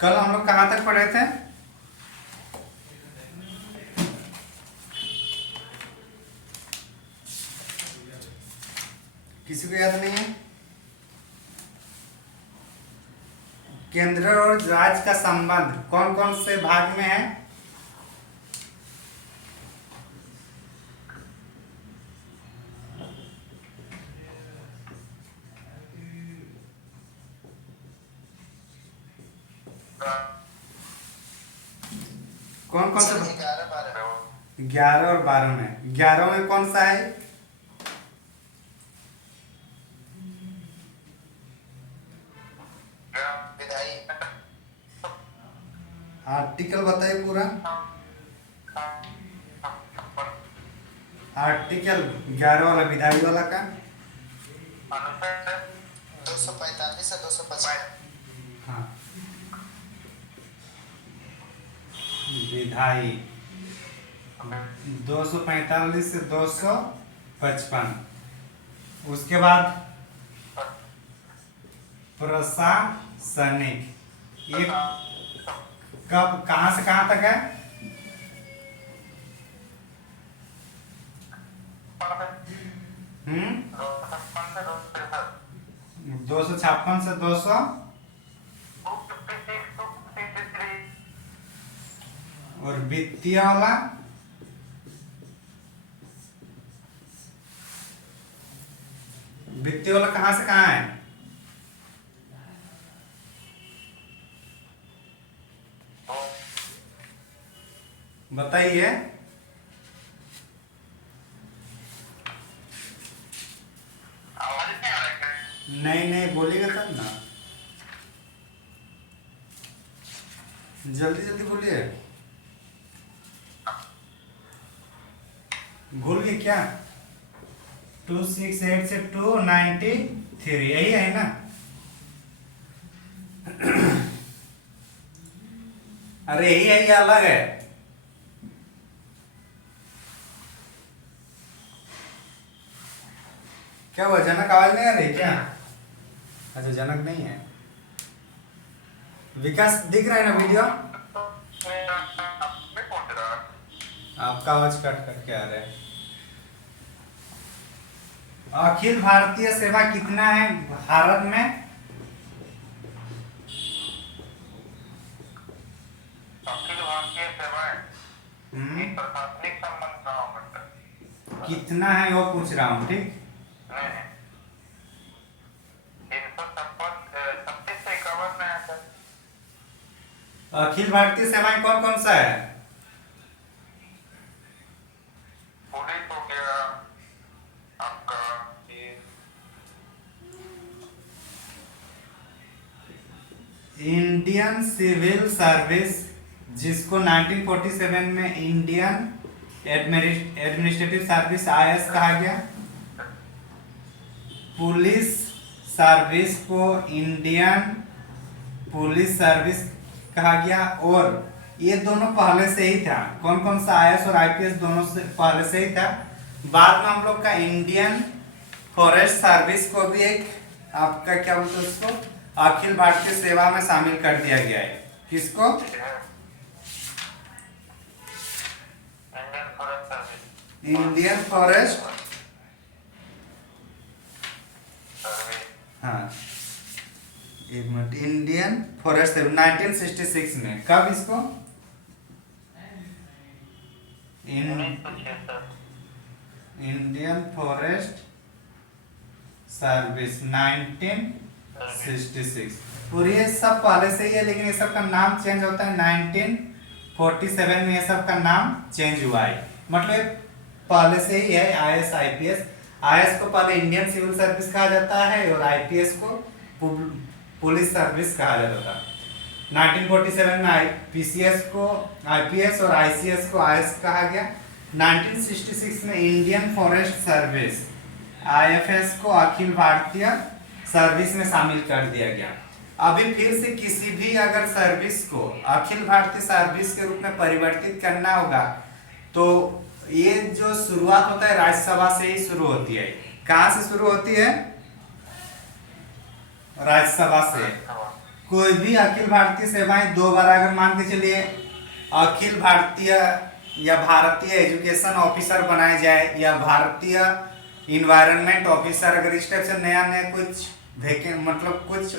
कल हम लोग कहाँ तक पढ़े थे? किसी को याद नहीं है? केंद्र और राज्य का संबंध कौन कौन से भाग में है? कौन कौन से? 11 और 12 में। 11 में कौन सा है? आर्टिकल बताइए पूरा। आर्टिकल 11 वाला विधायी वाला का 245 से 255। हाँ, विधायी 245 से 255। उसके बाद प्रशासनिक, ये कब कहाँ से कहाँ तक है? 256 से 200 और वित्तीय वाला कहाँ से कहाँ है? बताइए। नहीं नहीं बोलिएगा तब ना, जल्दी जल्दी बोलिए। भूल गए क्या? 268 से 293 यही है ना? अरे यही है या अलग है? क्या हुआ, जनक आवाज नहीं आ रही क्या? अच्छा जनक नहीं है। विकास दिख रहा है ना वीडियो? आपका आवाज कट कट के आ रहा है। अखिल भारतीय सेवा कितना है भारत में? अखिल भारतीय सेवाएं प्रशासनिक संबंध का होता है। कितना है वो पूछ रहा हूँ, ठीक? 356 से 51 में है सर। अखिल भारतीय सेवाएं कौन कौन सा है? पुलिस हो गया आपका, इंडियन सिविल सर्विस, जिसको 1947 में इंडियन एडमिनिस्ट्रेटिव सर्विस IAS कहा गया। पुलिस सर्विस को इंडियन पुलिस सर्विस कहा गया। और ये दोनों पहले से ही था। कौन कौन सा IAS और IPS दोनों से पहले से ही था। बाद में हम लोग का इंडियन फॉरेस्ट सर्विस को भी एक आपका क्या बोलते हैं उसको, अखिल भारतीय सेवा में शामिल कर दिया गया है। किसको? इंडियन फॉरेस्ट, हाँ एक मिनट, इंडियन फॉरेस्ट 1966 में। कब इसको? Indian forest service 1966। और ये सब पहले से ही है, लेकिन ये सब का नाम चेंज होता है 1947 में। ये सब का नाम चेंज हुआ है, मतलब पहले से ही है। IAS IPS, IAS को पहले इंडियन सिविल सर्विस कहा जाता है और IPS को पुलिस सर्विस कहा जाता था। 1947 में PCS को IPS और ICS को IAS कहा गया। 1966 में इंडियन फॉरेस्ट सर्विस IFS को अखिल भारतीय सर्विस में शामिल कर दिया गया। अभी फिर से किसी भी अगर सर्विस को अखिल भारतीय सर्विस के रूप में परिवर्तित करना होगा तो ये जो शुरुआत होता है राज्यसभा से ही शुरू होती है। कहाँ से शुरू होती है? राज्यसभा से। कोई भी अखिल भारतीय सेवाएं दो बार, अगर मान के चलिए अखिल भारतीय या भारतीय एजुकेशन ऑफिसर बनाए जाए या भारतीय इन्वायरमेंट ऑफिसर, अगर इस टाइप से नया नया कुछ मतलब कुछ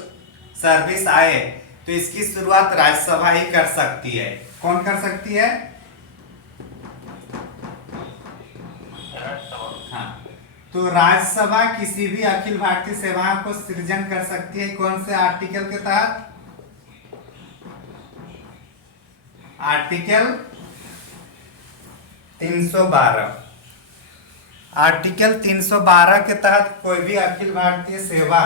सर्विस आए तो इसकी शुरुआत राज्यसभा ही कर सकती है। कौन कर सकती है? हाँ, तो राज्यसभा किसी भी अखिल भारतीय सेवाओं को सृजन कर सकती है। कौन से आर्टिकल के तहत? आर्टिकल 312। आर्टिकल 312 के तहत कोई भी अखिल भारतीय सेवा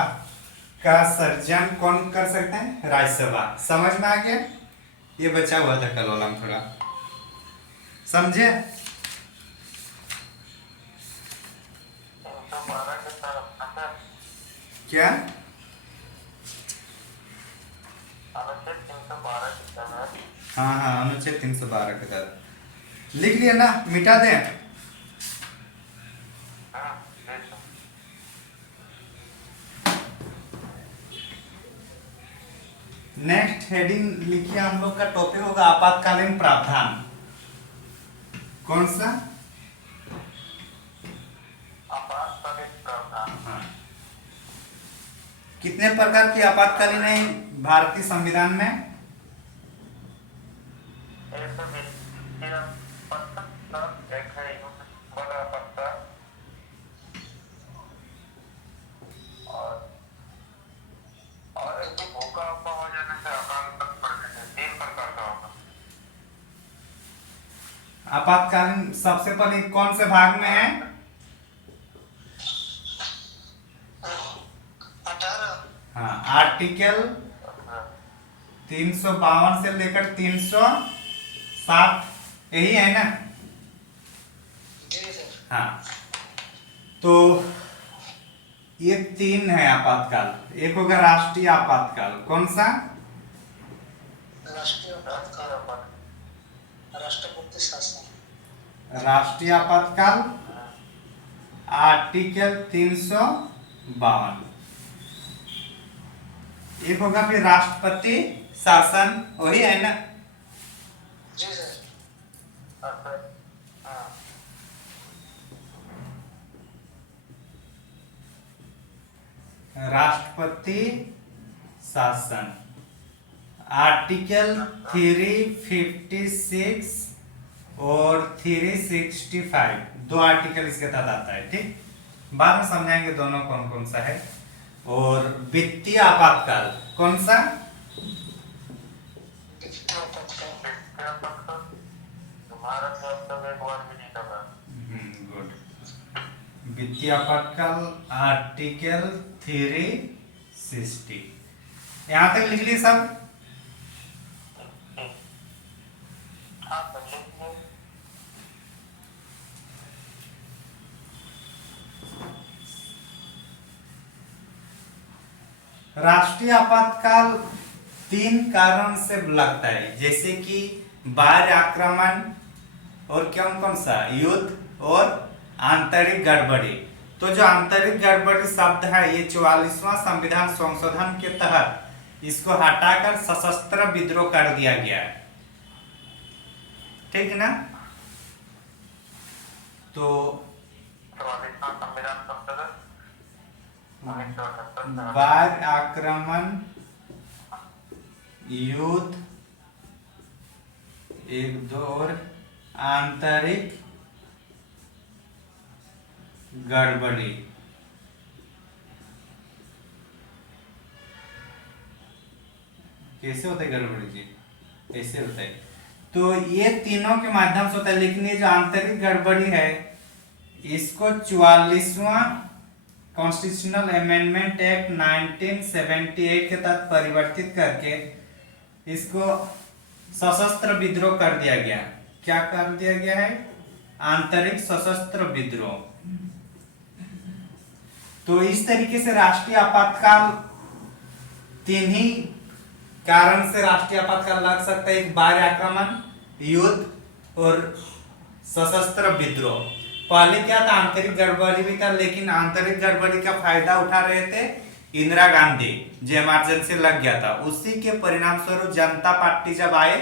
का सृजन कौन कर सकते हैं? राज्यसभा। समझ में आ गया? ये बचा हुआ था कल वाला में, थोड़ा समझे? 312 के तहत क्या? अनुच्छेद 312 के तहत। हाँ, अनुच्छेद 312 के तहत लिख लिया ना, मिटा दें। नेक्स्ट हेडिंग लिखिए, हम लोग का टॉपिक होगा आपातकालीन प्रावधान। कौन सा? आपातकालीन प्रावधान। हाँ। कितने प्रकार की आपातकालीन है भारतीय संविधान में? एक वित्तीय आपत्ति, एक है युद्ध बल आपत्ति, और एक भूकंप हो जाने से अकाल तक पड़ने से, 3 प्रकार का होगा। आपातकालीन सबसे पहले कौन से भाग में है? 18। हाँ, आर्टिकल 352 से लेकर 307 यही है ना? हाँ, तो ये 3 है आपातकाल। एक होगा राष्ट्रीय आपातकाल। कौन सा? राष्ट्रीय आपातकाल, राष्ट्रपति शासन। राष्ट्रीय आपातकाल आर्टिकल 352। एक होगा फिर राष्ट्रपति शासन, वही है ना? जी सर। राष्ट्रपति शासन आर्टिकल 356 और 365, 2 आर्टिकल इसके तहत आता है। ठीक, बाद में समझाएंगे दोनों कौन कौन सा है। और वित्तीय आपातकाल कौन सा? गुड। वित्तीय आपातकाल आर्टिकल 360। यहां तक लिख लिए सब? राष्ट्रीय आपातकाल 3 कारण से लगता है, जैसे कि बाह्य आक्रमण और कौन कौन सा? युद्ध और आंतरिक गड़बड़ी। तो जो आंतरिक गड़बड़ी शब्द है ये 44वां संविधान संशोधन के तहत इसको हटाकर सशस्त्र विद्रोह कर दिया गया है। ठीक ना? तो बाह्य आक्रमण, युद्ध, एक दो और आंतरिक गड़बड़ी। कैसे होता है गड़बड़ी जी? ऐसे होता है। तो ये तीनों के माध्यम से होता है, लेकिन ये जो आंतरिक गड़बड़ी है इसको 44वां कॉन्स्टिट्यूशनल अमेंडमेंट एक्ट 1978 के तहत परिवर्तित करके इसको सशस्त्र विद्रोह कर दिया गया। क्या कर दिया गया है? आंतरिक सशस्त्र विद्रोह। तो इस तरीके से राष्ट्रीय आपातकाल 3 ही कारण से राष्ट्रीय आपातकाल लग सकता है, एक बाह्य आक्रमण, युद्ध और सशस्त्र विद्रोह। पहले क्या था? आंतरिक गड़बड़ी भी था, लेकिन आंतरिक गड़बड़ी का फायदा उठा रहे थे इंदिरा गांधी जो इमरजेंसी लग गया था, उसी के परिणाम स्वरूप जनता पार्टी जब आए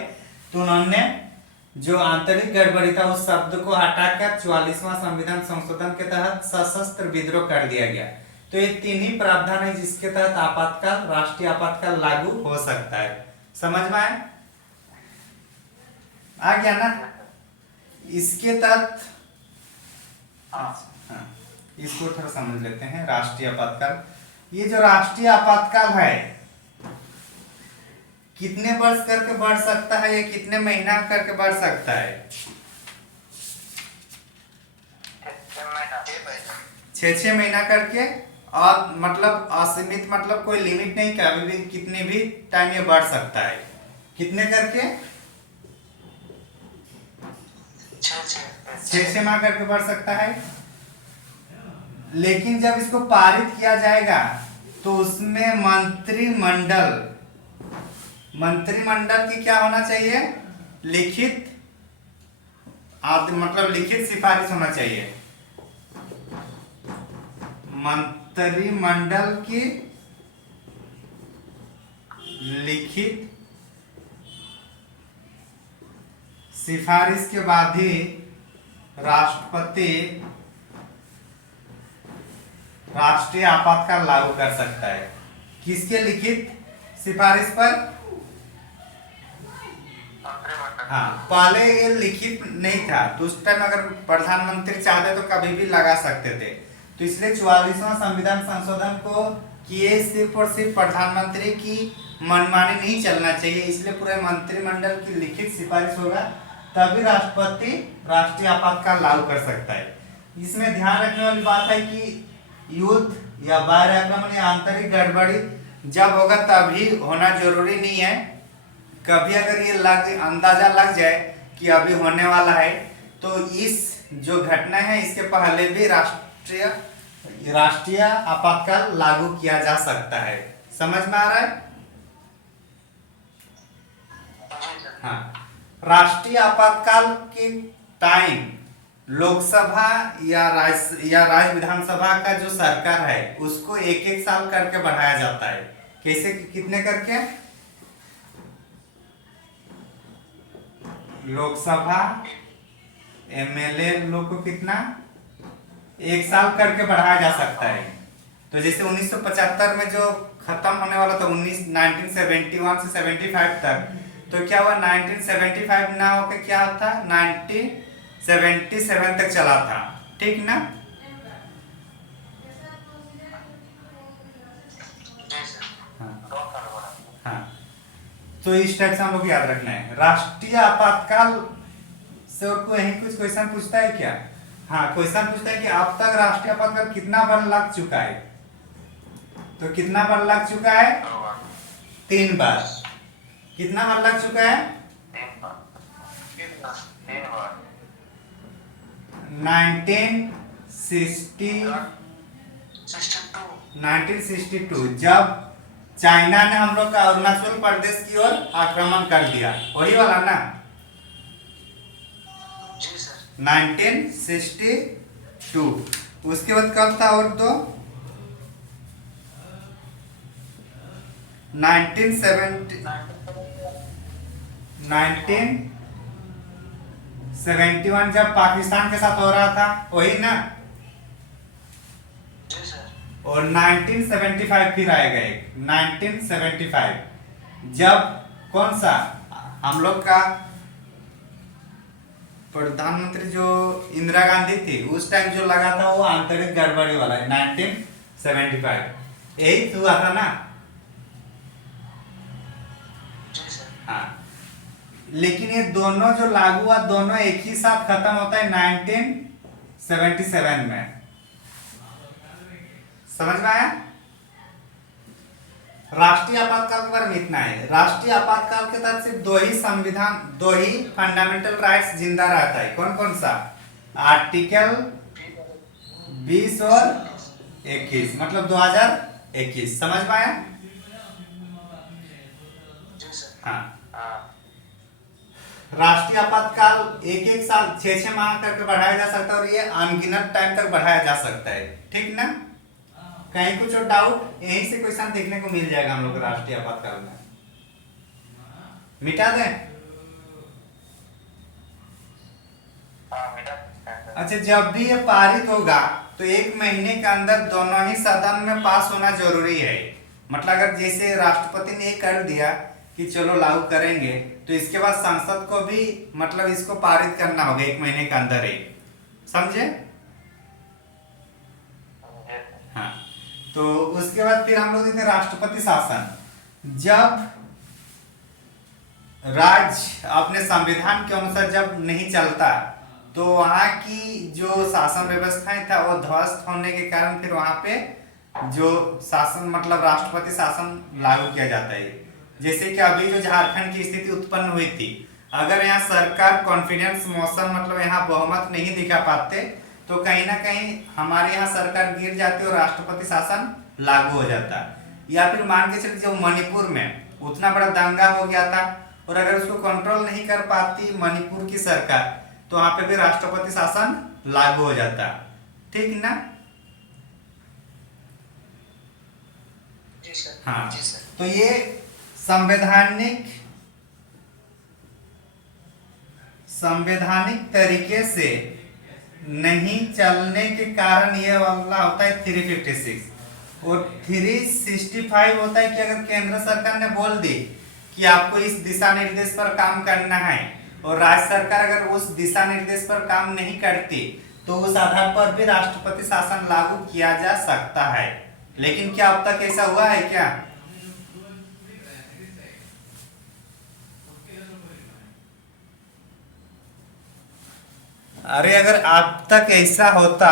तो उन्होंने जो आंतरिक गड़बड़ी था उस शब्द को हटाकर 44वां संविधान संशोधन के तहत सशस्त्र विद्रोह कर दिया गया। तो ये तीन ही प्रावधान है जिसके तहत आपातकाल, राष्ट्रीय आपातकाल लागू हो सकता है। समझ में आए? आ गया ना? इसके तहत हाँ, इसको थोड़ा समझ लेते हैं। राष्ट्रीय आपातकाल, ये जो राष्ट्रीय आपातकाल है कितने वर्ष करके बढ़ सकता है या कितने महीना करके बढ़ सकता है? 6 महीना करके, और मतलब असीमित, मतलब कोई लिमिट नहीं, कभी भी कितने भी टाइम ये बढ़ सकता है। कितने करके? 6 माह करके बढ़ सकता है। लेकिन जब इसको पारित किया जाएगा तो उसमें मंत्रिमंडल की क्या होना चाहिए? लिखित मतलब लिखित सिफारिश होना चाहिए। मंत्रिमंडल की लिखित सिफारिश के बाद ही राष्ट्रपति राष्ट्रीय आपातकाल लागू कर सकता है। किसके लिखित सिफारिश पर? हाँ, पहले ये लिखित नहीं था तो उस टाइम अगर प्रधानमंत्री चाहते तो कभी भी लगा सकते थे। तो इसलिए 44वां संविधान संशोधन को किए सिर्फ और सिर्फ प्रधानमंत्री की मनमानी नहीं चलना चाहिए, इसलिए पूरे मंत्रिमंडल की लिखित सिफारिश होगा तभी राष्ट्रपति राष्ट्रीय आपातकाल लागू कर सकता है। इसमें ध्यान रखने वाली बात है कि युद्ध या बाह्य आक्रमण या आंतरिक गड़बड़ी जब होगा तभी होना जरूरी नहीं है। कभी अगर ये अंदाजा लग जाए कि अभी होने वाला है तो इस जो घटना है इसके पहले भी राष्ट्रीय आपातकाल लागू किया जा सकता है। समझ में आ रहा है? हाँ, राष्ट्रीय आपातकाल के टाइम लोकसभा या राज्य विधानसभा का जो सरकार है उसको एक साल करके बढ़ाया जाता है। कैसे, कितने करके? लोकसभा एमएलए लोग को कितना? 1 साल करके बढ़ाया जा सकता है। तो जैसे 1975 में जो खत्म होने वाला था 1971 से 75 तक, तो क्या हुआ? 1975 ना होकर क्या था? 1977 तक चला था, ठीक ना? हाँ, तो इस टाइप से हम लोग याद रखना है। राष्ट्रीय आपातकाल से और कोई कुछ क्वेश्चन पूछता है क्या? हाँ, क्वेश्चन पूछता है कि अब तक राष्ट्रीय आपातकाल कितना बार लग चुका है? तो कितना बार लग चुका है? 3 बार। कितना बार लग चुका है? 1962 जब चाइना ने हम लोग का अरुणाचल प्रदेश की ओर आक्रमण कर दिया, वही वाला ना? 1962। उसके बाद कब था? और तो 1971 जब पाकिस्तान के साथ हो रहा था, वही ना? और 1975 फिर आएगा एक 1975 जब कौन सा हम लोग का प्रधानमंत्री जो इंदिरा गांधी थी उस टाइम जो लगा था वो आंतरिक गड़बड़ी वाला है 1975। यही हुआ था ना? हाँ, लेकिन ये दोनों जो लागू हुआ दोनों एक ही साथ खत्म होता है 1977 में। समझ में आया? राष्ट्रीय आपातकाल के बारे में इतना है। राष्ट्रीय आपातकाल के तहत सिर्फ दो ही फंडामेंटल राइट्स जिंदा रहता है। कौन कौन सा? आर्टिकल 20 और 21, मतलब 2021। समझ में आया? हाँ, राष्ट्रीय आपातकाल एक साल 6 माह करके बढ़ाया जा सकता है और ये अनगिनत टाइम तक बढ़ाया जा सकता है, ठीक ना? कहीं कुछ डाउट, यहीं से क्वेश्चन देखने को मिल जाएगा हम लोग को राष्ट्रीय आपातकाल में। मिटा दें? हाँ मिटा सकते हैं सर। अच्छा, जब भी ये पारित होगा तो 1 महीने के अंदर दोनों ही सदन में पास होना जरूरी है। मतलब अगर जैसे राष्ट्रपति ने ये कर दिया कि चलो लागू करेंगे, तो इसके बाद संसद को भी मतलब इसको पारित करना होगा 1 महीने के अंदर ही। समझे? जी सर। हाँ, तो उसके बाद फिर हम लोग देखते हैं राष्ट्रपति शासन। जब राज्य अपने संविधान के अनुसार जब नहीं चलता, तो वहाँ की जो शासन व्यवस्थाएं था वो ध्वस्त होने के कारण फिर वहाँ पे जो शासन मतलब राष्ट्रपति शासन लागू किया जाता है। जैसे कि अभी जो झारखंड की स्थिति उत्पन्न हुई थी, अगर यहाँ सरकार कॉन्फिडेंस मोशन मतलब यहाँ बहुमत नहीं दिखा पाते, तो कहीं ना कहीं हमारे यहाँ सरकार गिर जाती और राष्ट्रपति शासन लागू हो जाता। या फिर मान के चलिए जो मणिपुर में उतना बड़ा दंगा हो गया था, और अगर उसको कंट्रोल नहीं कर पाती मणिपुर की सरकार, तो वहां पे भी राष्ट्रपति शासन लागू हो जाता। ठीक ना? जी सर। हाँ, जी सर। तो ये संवैधानिक तरीके से नहीं चलने के कारण ये वाला होता है 356। और 365 होता है कि अगर केंद्र सरकार ने बोल दी कि आपको इस दिशा निर्देश पर काम करना है, और राज्य सरकार अगर उस दिशा निर्देश पर काम नहीं करती, तो उस आधार पर भी राष्ट्रपति शासन लागू किया जा सकता है। लेकिन क्या अब तक ऐसा हुआ है क्या? अरे अगर अब तक ऐसा होता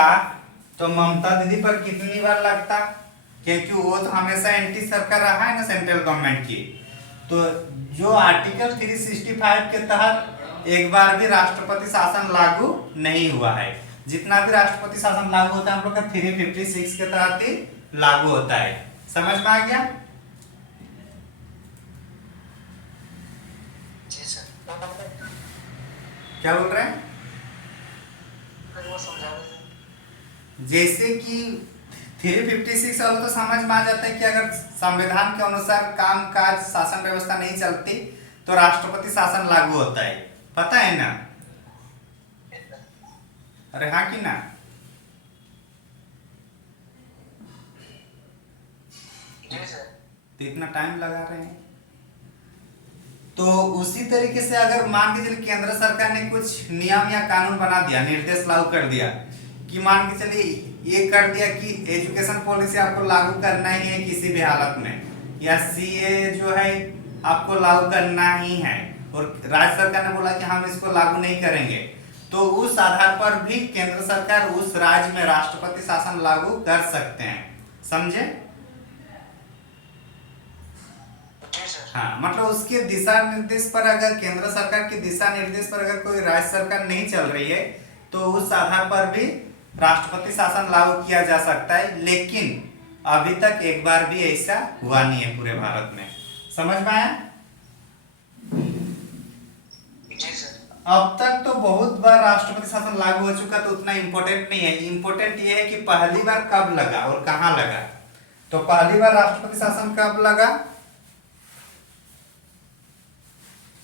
तो ममता दीदी पर कितनी बार लगता, क्योंकि वो तो हमेशा एंटी सरकार रहा है ना सेंट्रल गवर्नमेंट की। तो जो आर्टिकल 365 के तहत एक बार भी राष्ट्रपति शासन लागू नहीं हुआ है। जितना भी राष्ट्रपति शासन लागू होता है हम लोग का 356 के तहत ही लागू होता है। समझ में आ गया? जी सर। क्या बोल रहे हैं? वो समझा दीजिए। जैसे कि 356 वाला तो समझ में आ जाता है कि अगर संविधान के अनुसार काम काज शासन व्यवस्था नहीं चलती, तो राष्ट्रपति शासन लागू होता है। पता है ना? अरे हाँ कि ना? जी सर। तो इतना टाइम लगा रहे हैं। तो उसी तरीके से अगर मान के चलिए केंद्र सरकार ने कुछ नियम या कानून बना दिया, निर्देश लागू कर दिया कि मान के चलिए ये कर दिया कि एजुकेशन पॉलिसी आपको लागू करना ही है किसी भी हालत में, या सीए जो है आपको लागू करना ही है, और राज्य सरकार ने बोला कि हम इसको लागू नहीं करेंगे, तो उस आधार पर भी केंद्र सरकार उस राज्य में राष्ट्रपति शासन लागू कर सकते हैं। समझे? जी सर। हाँ, मतलब उसके दिशा निर्देश पर अगर केंद्र सरकार के दिशा निर्देश पर अगर कोई राज्य सरकार नहीं चल रही है, तो उस आधार पर भी राष्ट्रपति शासन लागू किया जा सकता है। लेकिन अभी तक एक बार भी ऐसा हुआ नहीं है पूरे भारत में। समझ में आया? जी सर। अब तक तो बहुत बार राष्ट्रपति शासन लागू हो चुका, तो उतना इम्पोर्टेंट नहीं है। इम्पोर्टेंट ये है कि पहली बार कब लगा और कहां लगा। तो पहली बार राष्ट्रपति शासन कब लगा?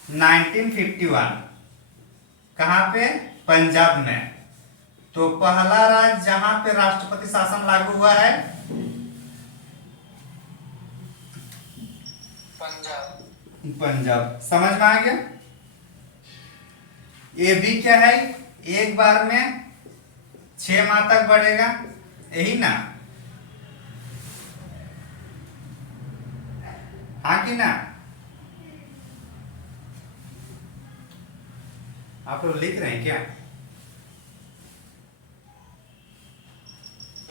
1951। कहां पे? पंजाब में। तो पहला राज्य जहां पे राष्ट्रपति शासन लागू हुआ है पंजाब। समझ में आ गया? ये भी क्या है, एक बार में 6 माह तक बढ़ेगा, यही ना? हाँ कि ना? आप लोग लिख रहे हैं क्या?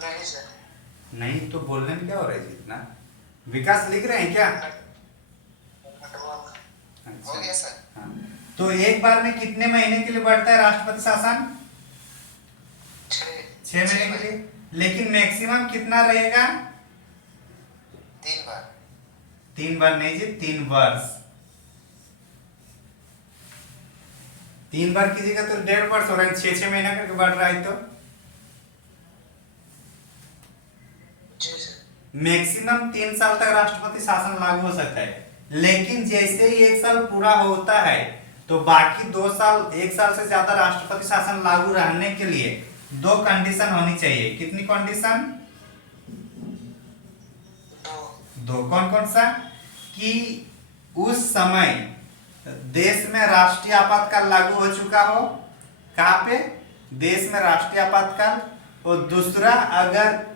नहीं सर। नहीं तो बोलने में क्या हो रहा है जितना? विकास लिख रहे हैं क्या? हो गया सर। हाँ। तो एक बार में कितने महीने के लिए बढ़ता है राष्ट्रपति शासन? 6 महीने के लिए। लेकिन मैक्सिमम कितना रहेगा? 3 बार। 3 बार नहीं जी, 3 वर्ष। 3 बार कीजिएगा तो 1.5 वर्ष हो रहा है, 6 महीना करके बढ़ रहा है तो। जी सर। मैक्सिमम 3 साल तक राष्ट्रपति शासन लागू हो सकता है, लेकिन जैसे ही 1 साल पूरा होता है तो बाकी 2 साल 1 साल से ज्यादा राष्ट्रपति शासन लागू रहने के लिए 2 कंडीशन होनी चाहिए। कितनी कंडीशन? दो। कौन कौन सा? कि उस समय देश में राष्ट्रीय आपातकाल लागू हो चुका हो। कहाँ पे? देश में राष्ट्रीय आपातकाल। और दूसरा, अगर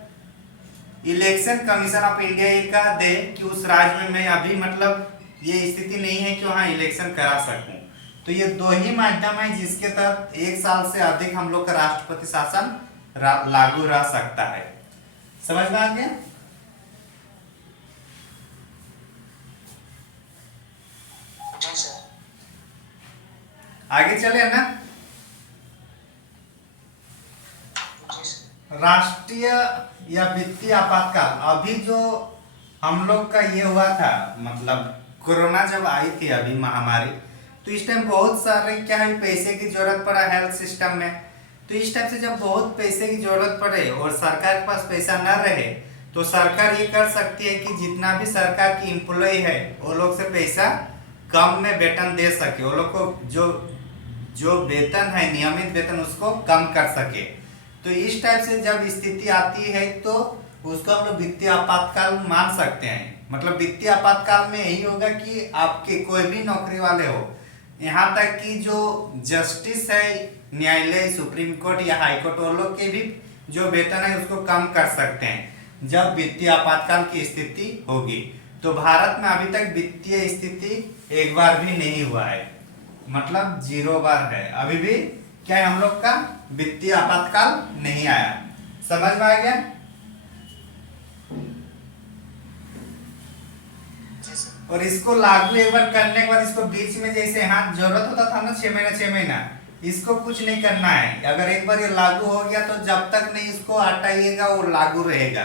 इलेक्शन कमीशन ऑफ इंडिया ये कह दे कि उस राज्य में मैं अभी मतलब ये स्थिति नहीं है कि वहां इलेक्शन करा सकूं, तो ये 2 ही माध्यम है जिसके तहत 1 साल से अधिक हम लोग का राष्ट्रपति शासन लागू रह सकता है। समझ में आ गया? आगे चले ना। राष्ट्रीय या वित्तीय आपातकाल, अभी जो हम लोग का ये हुआ था, मतलब कोरोना जब आई थी अभी महामारी, तो इस टाइम बहुत सारे क्या है पैसे की जरूरत पड़ा हेल्थ सिस्टम में। तो इस टाइप से जब बहुत पैसे की जरूरत पड़े और सरकार के पास पैसा न रहे, तो सरकार ये कर सकती है कि जितना भी सरकार की एम्प्लॉय है वो लोग से पैसा कम में वेतन दे सके, वो लोग को जो वेतन है नियमित वेतन उसको कम कर सके। तो इस टाइप से जब स्थिति आती है तो उसको हम लोग वित्तीय आपातकाल मान सकते हैं। मतलब वित्तीय आपातकाल में यही होगा कि आपके कोई भी नौकरी वाले हो, यहाँ तक कि जो जस्टिस है न्यायालय सुप्रीम कोर्ट या हाई कोर्ट, वो लोग के भी जो वेतन है उसको कम कर सकते हैं जब वित्तीय आपातकाल की स्थिति होगी। तो भारत में अभी तक वित्तीय स्थिति एक बार भी नहीं हुआ है, मतलब 0 बार है। अभी भी क्या है हम लोग का वित्तीय आपातकाल नहीं आया। समझ में आ गया? और इसको लागू एक बार करने के बाद इसको बीच में जैसे हाँ जरूरत होता था ना 6 महीना, इसको कुछ नहीं करना है। अगर एक बार ये लागू हो गया तो जब तक नहीं इसको हटाइएगा वो लागू रहेगा।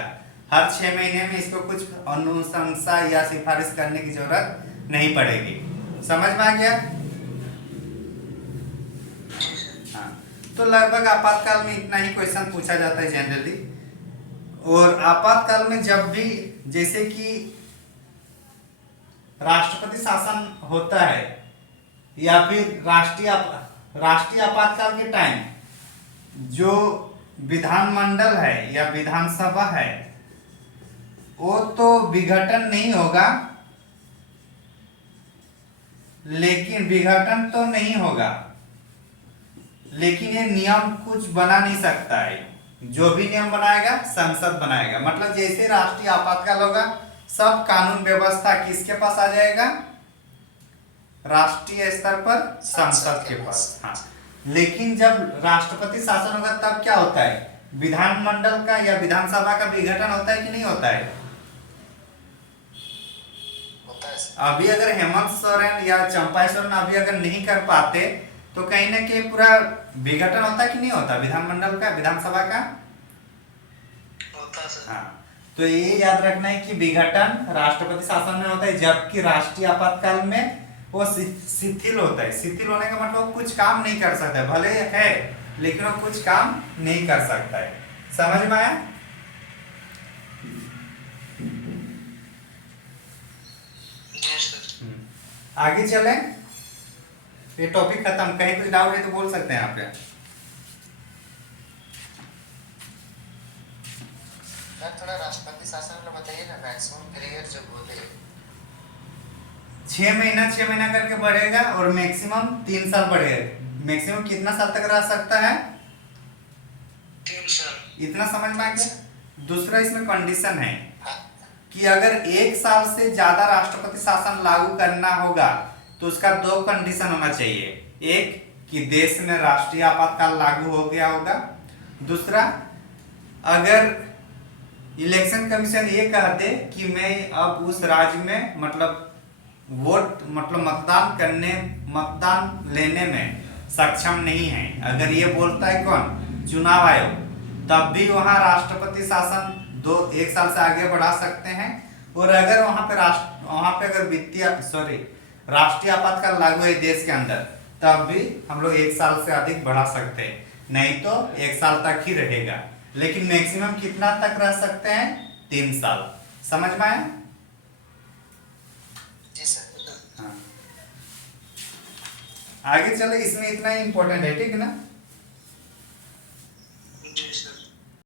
हर 6 महीने में इसको कुछ अनुशंसा या सिफारिश करने की जरूरत नहीं पड़ेगी। समझ में आ गया? हाँ, तो लगभग आपातकाल में इतना ही क्वेश्चन पूछा जाता है जनरली। और आपातकाल में जब भी जैसे कि राष्ट्रपति शासन होता है या फिर राष्ट्रीय आपातकाल के टाइम जो विधानमंडल है या विधानसभा है वो तो विघटन नहीं होगा, लेकिन ये नियम कुछ बना नहीं सकता है। जो भी नियम बनाएगा संसद बनाएगा। मतलब जैसे राष्ट्रीय आपातकाल होगा सब कानून व्यवस्था किसके पास आ जाएगा? राष्ट्रीय स्तर पर संसद के पास। हाँ, लेकिन जब राष्ट्रपति शासन होगा तब क्या होता है? विधानमंडल का या विधानसभा का विघटन होता है कि नहीं होता है? अभी अगर हेमंत सोरेन या चंपा सोरेन अभी अगर नहीं कर पाते तो कहीं ना कहीं पूरा विघटन होता कि नहीं होता विधानमंडल का, विधानसभा का? हाँ, तो ये याद रखना है कि विघटन राष्ट्रपति शासन में होता है, जबकि राष्ट्रीय आपातकाल में वो शिथिल होता है। शिथिल होने का मतलब कुछ काम नहीं कर सकता है, भले है लेकिन वो कुछ काम नहीं कर सकता है। समझ में आया? आगे चले, ये टॉपिक खत्म। कहीं कुछ डाउट है तो बोल सकते हैं यहाँ पे। थोड़ा राष्ट्रपति शासन का बताइए ना, मैक्सिमम पीरियड जो बोले 6 महीना करके बढ़ेगा और मैक्सिमम 3 साल बढ़ेगा। मैक्सिमम कितना साल तक रह सकता है? 3 साल। इतना समझ में आ गया? दूसरा इसमें कंडीशन है कि अगर 1 साल से ज्यादा राष्ट्रपति शासन लागू करना होगा तो उसका 2 कंडीशन होना चाहिए। एक कि देश में राष्ट्रीय आपातकाल लागू हो गया होगा। दूसरा, अगर इलेक्शन कमीशन ये कहते कि मैं अब उस राज्य में मतलब मतदान लेने में सक्षम नहीं है, अगर ये बोलता है कौन? चुनाव आयोग, तब भी वहां राष्ट्रपति शासन 1 साल से आगे बढ़ा सकते हैं। और अगर वहां पे अगर राष्ट्रीय आपातकाल लागू है देश के अंदर, तब भी हम लोग 1 साल से अधिक बढ़ा सकते हैं, नहीं तो 1 साल तक ही रहेगा। लेकिन मैक्सिमम कितना तक रह सकते हैं? 3 साल। समझ में आया? जी सर। हाँ, आगे चले, इसमें इतना ही इम्पोर्टेंट है, ठीक है ना।